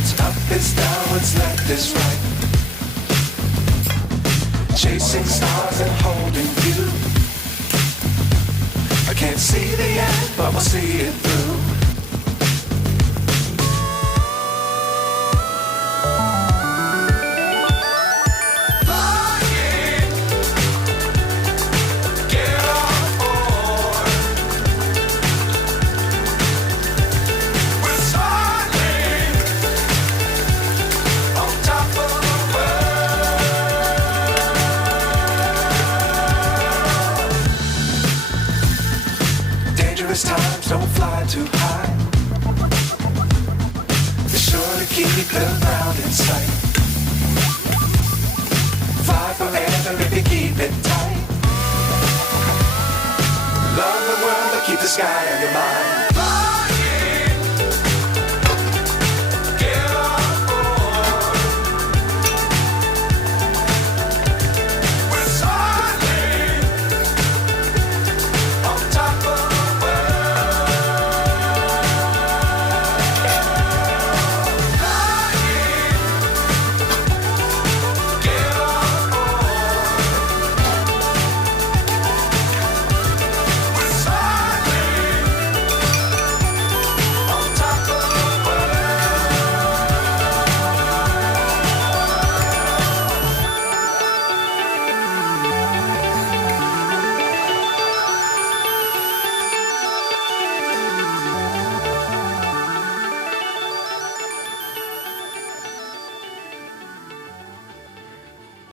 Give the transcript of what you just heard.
What's up is down, what's left is right. Chasing stars and holding you. I can't see the end, but we'll see it through. Times don't fly too high. Be sure to keep the ground in sight. Fly forever if you keep it tight. Love the world, but keep the sky on your mind.